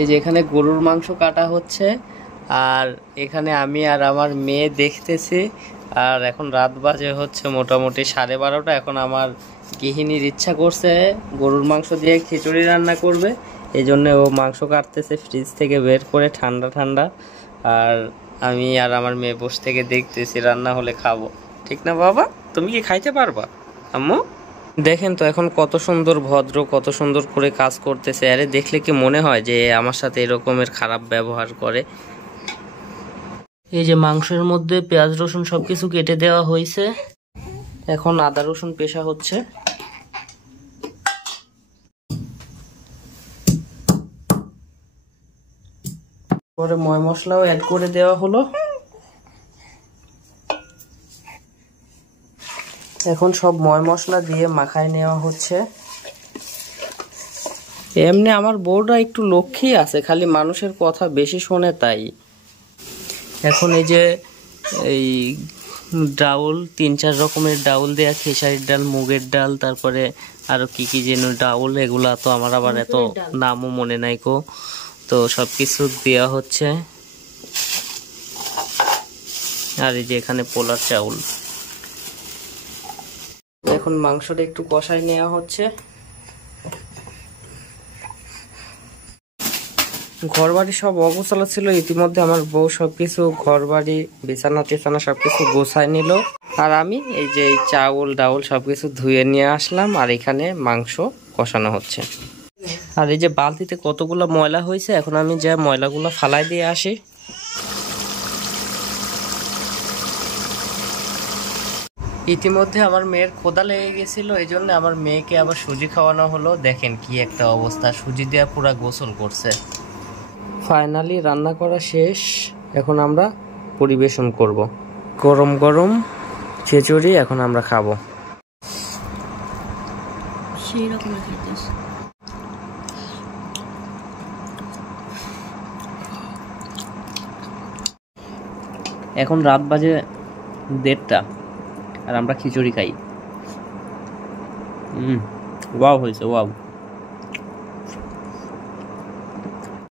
এই যে এখানে গরুর মাংস কাটা হচ্ছে, আর এখানে আমি আর আমার মেয়ে দেখতেছি। আর এখন রাত বাজে হচ্ছে মোটামুটি 12:30। এখন আমার গৃহিণীর ইচ্ছা করছে গরুর মাংস দিয়ে খিচুড়ি রান্না করবে, এই জন্য ও মাংস কাটতেছে ফ্রিজ থেকে বের করে ঠান্ডা ঠান্ডা। আর আমি আর আমার মেয়ে বসে থেকে দেখতেছি, রান্না হলে খাবো। ঠিক না বাবা? তুমি কি খাইতে পারবা আম্মু? দেখেন তো এখন কত সুন্দর ভদ্র, কত সুন্দর করে কাজ করতেছে। আরে দেখলে কি মনে হয় যে আমার সাথে এরকমের খারাপ ব্যবহার করে। এই যে মাংসের মধ্যে পেঁয়াজ রসুন সবকিছু কেটে দেওয়া হয়েছে, এখন আদা রসুন পেশা হচ্ছে। পরে ময় মশলাও অ্যাড করে দেওয়া হলো। এখন সব ময় মশলা দিয়ে মাখায় নেওয়া হচ্ছে। এমনি আমার বউটা একটু লক্ষ্মী আছে, খালি মানুষের কথা বেশি শোনে তাই। এখন এই যে এই ডাউল, 3-4 রকমের ডাউল দেয়া, খেসারির ডাল, মুগের ডাল, তারপরে আরো কি কি যেন ডাউল, এগুলা তো আমার আবার এত নামও মনে নাই কো। তো সবকিছু দেওয়া হচ্ছে। আর এই যে এখানে পোলার চাউল। এখন মাংসটা একটু কষায় নেওয়া হচ্ছে। ঘর বাড়ি সব অগোছালো ছিল, ইতিমধ্যে আমার বউ সবকিছু ঘর বাড়ি বিছানা টিছানা সবকিছু গোছায় নিল। আর আমি এই যে এই চাউল ডাউল সবকিছু ধুয়ে নিয়ে আসলাম, আর এখানে মাংস কষানো হচ্ছে। আর এই যে বালতিতে কতগুলো ময়লা হয়েছে, এখন আমি যে ময়লাগুলো ফালাই দিয়ে আসি। ইতিমধ্যে আমার মেয়ের ক্ষুধা লেগে গেছিল, এই জন্য আমার মেয়েকে আবার সুজি খাওয়ানো হলো। দেখেন কি একটা অবস্থা, সুজি দিয়ে পুরা গোসল করছে। ফাইনালি রান্না করা শেষ, এখন আমরা পরিবেশন করব। গরম গরম খিচুড়ি এখন আমরা খাবো। সেই রকম খাইতেছে। এখন রাত বাজে 1:30 আর আমরা খিচুড়ি খাই। ওয়াও হয়েছে, ওয়াও।